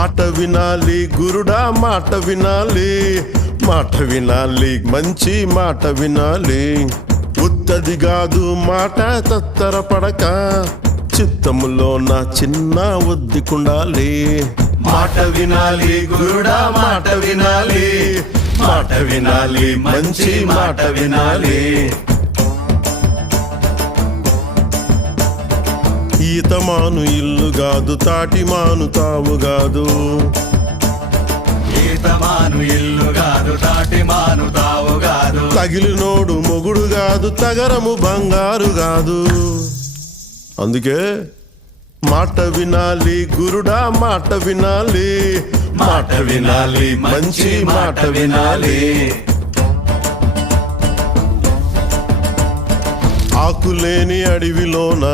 మాట వినాలి గురుడా మాట వినాలి, మాట వినాలి మంచి మాట వినాలి. ఉత్తది కాదు మాట తత్తరపడక, చిత్తములో నా చిన్న ఒద్దికుండాలి. మాట వినాలి గురుడా మాట వినాలి, మాట వినాలి మంచి మాట వినాలి. ఈతమాను ఇల్లు కాదు తాటిమాను తావు కాదు, ఈతమాను ఇల్లు కాదు తాటిమాను తావు కాదు. తగిలినోడు మొగుడు కాదు తగరము బంగారు కాదు. అందుకే మాట వినాలి గురుడా మాట వినాలి, మాట వినాలి మంచి మాట వినాలి. ఆకులేని అడవిలోన